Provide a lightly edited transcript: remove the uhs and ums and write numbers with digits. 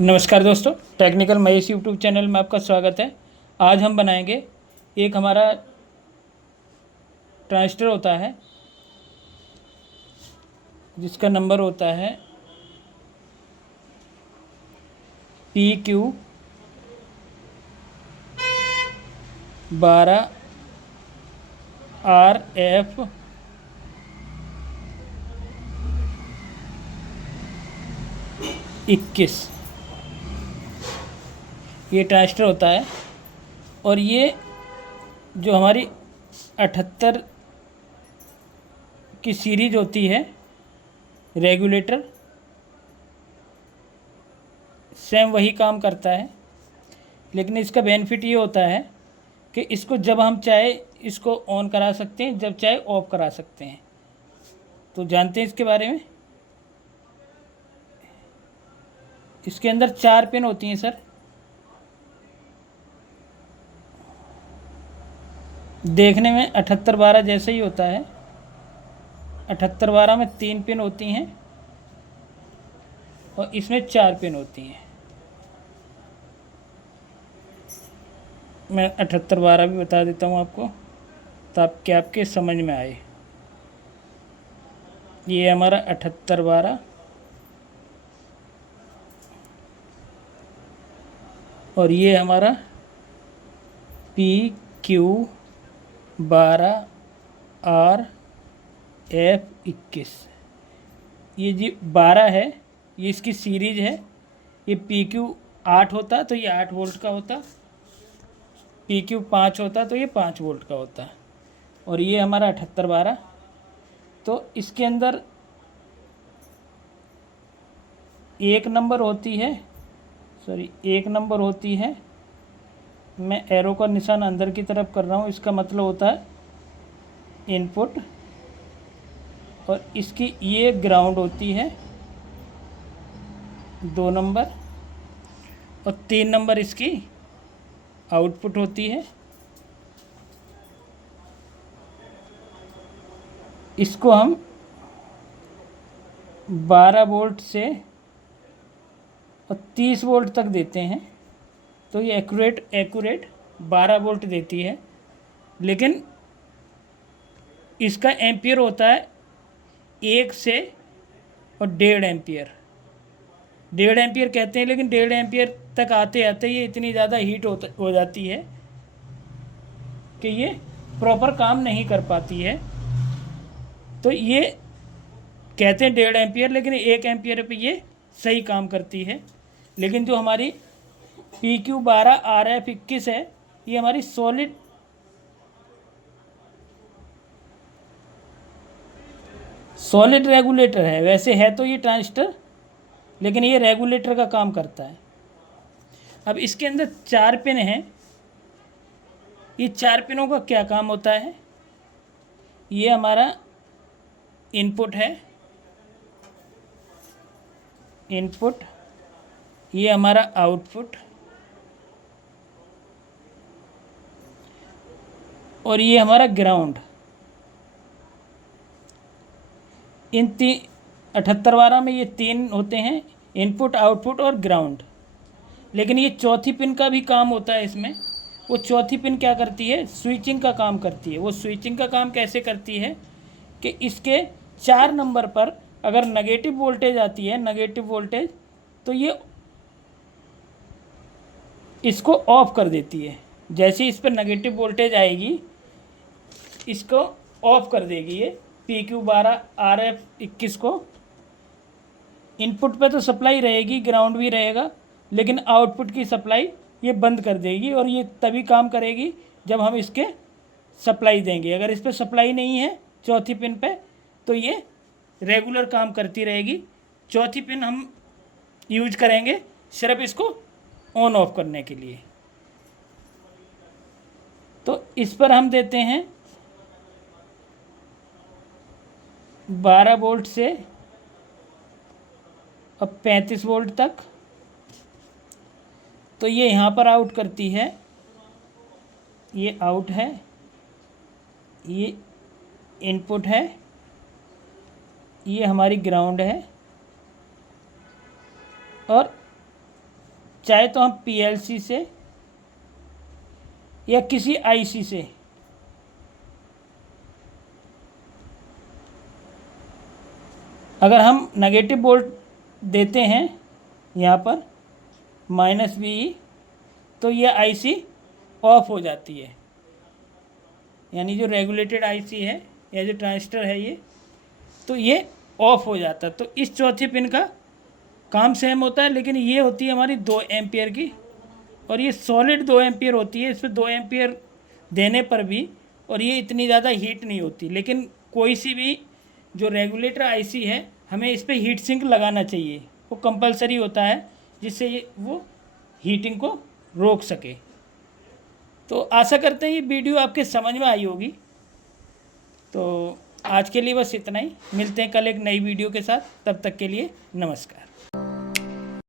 नमस्कार दोस्तों, technical Mahesh YouTube channel में आपका स्वागत है। आज हम बनाएंगे एक हमारा ट्रांजिस्टर होता है जिसका नंबर होता है PQ12RF21। ये ट्रांजिस्टर होता है और ये जो हमारी 78 की सीरीज होती है रेगुलेटर, सेम वही काम करता है। लेकिन इसका बेनिफिट ये होता है कि इसको जब हम चाहे इसको ऑन करा सकते हैं, जब चाहे ऑफ करा सकते हैं। तो जानते हैं इसके बारे में। इसके अंदर 4 पिन होती हैं सर। देखने में 7812 जैसा ही होता है। 7812 में 3 पिन होती हैं और इसमें 4 पिन होती हैं। मैं 7812 भी बता देता हूँ आपको, तो आपके समझ में आए। ये हमारा 7812 और ये हमारा PQ12RF21। ये जी 12 है, ये इसकी सीरीज है। ये PQ8 होता तो ये 8 वोल्ट का होता, PQ5 होता तो ये 5 वोल्ट का होता। और ये हमारा 7812। तो इसके अंदर एक नंबर होती है, मैं एरो का निशान अंदर की तरफ कर रहा हूँ, इसका मतलब होता है इनपुट। और इसकी ये ग्राउंड होती है 2 नंबर, और 3 नंबर इसकी आउटपुट होती है। इसको हम 12 वोल्ट से और 30 वोल्ट तक देते हैं, तो ये एक्यूरेट 12 वोल्ट देती है। लेकिन इसका एम्पियर होता है 1 से और 1.5 एम्पियर। 1.5 एम्पियर कहते हैं, लेकिन 1.5 एम्पियर तक आते आते ये इतनी ज़्यादा हीट हो जाती है कि ये प्रॉपर काम नहीं कर पाती है। तो ये कहते हैं 1.5 एम्पियर, लेकिन 1 एम्पियर पे ये सही काम करती है। लेकिन जो हमारी PQ12RF21 है, ये हमारी सॉलिड रेगुलेटर है। वैसे है तो ये ट्रांजिस्टर, लेकिन ये रेगुलेटर का काम करता है। अब इसके अंदर 4 पिन हैं। ये 4 पिनों का क्या काम होता है? ये हमारा इनपुट है, ये हमारा आउटपुट, और ये हमारा ग्राउंड। इन 7812 में ये 3 होते हैं, इनपुट, आउटपुट और ग्राउंड। लेकिन ये चौथी पिन का भी काम होता है इसमें। वो चौथी पिन क्या करती है? स्विचिंग का काम करती है। वो स्विचिंग का काम कैसे करती है कि इसके 4 नंबर पर अगर नेगेटिव वोल्टेज आती है, तो ये इसको ऑफ कर देती है। जैसे इस पर नेगेटिव वोल्टेज आएगी, इसको ऑफ कर देगी ये PQ12RF21 को। इनपुट पे तो सप्लाई रहेगी, ग्राउंड भी रहेगा, लेकिन आउटपुट की सप्लाई ये बंद कर देगी। और ये तभी काम करेगी जब हम इसके सप्लाई देंगे। अगर इस पर सप्लाई नहीं है चौथी पिन पे, तो ये रेगुलर काम करती रहेगी। चौथी पिन हम यूज करेंगे सिर्फ इसको ऑन ऑफ करने के लिए। तो इस पर हम देते हैं 12 वोल्ट से और 35 वोल्ट तक। तो ये यहाँ पर आउट करती है, ये आउट है, ये इनपुट है, ये हमारी ग्राउंड है, और चाहे तो हम पीएलसी से या किसी आईसी से अगर हम नेगेटिव वोल्ट देते हैं यहाँ पर -VE, तो ये आईसी ऑफ हो जाती है, यानी जो रेगुलेटेड आईसी है या जो ट्रांजिस्टर है ये, तो ये ऑफ हो जाता है। तो इस चौथी पिन का काम सेम होता है, लेकिन ये होती है हमारी 2 एम्पियर की, और ये सॉलिड 2 एम्पियर होती है। इसमें 2 एम्पियर देने पर भी और ये इतनी ज़्यादा हीट नहीं होती, लेकिन कोई सी भी जो रेगुलेटर आईसी है हमें इस पर हीट सिंक लगाना चाहिए, वो कंपलसरी होता है, जिससे ये वो हीटिंग को रोक सके। तो आशा करते हैं ये वीडियो आपके समझ में आई होगी। तो आज के लिए बस इतना ही, मिलते हैं कल एक नई वीडियो के साथ, तब तक के लिए नमस्कार।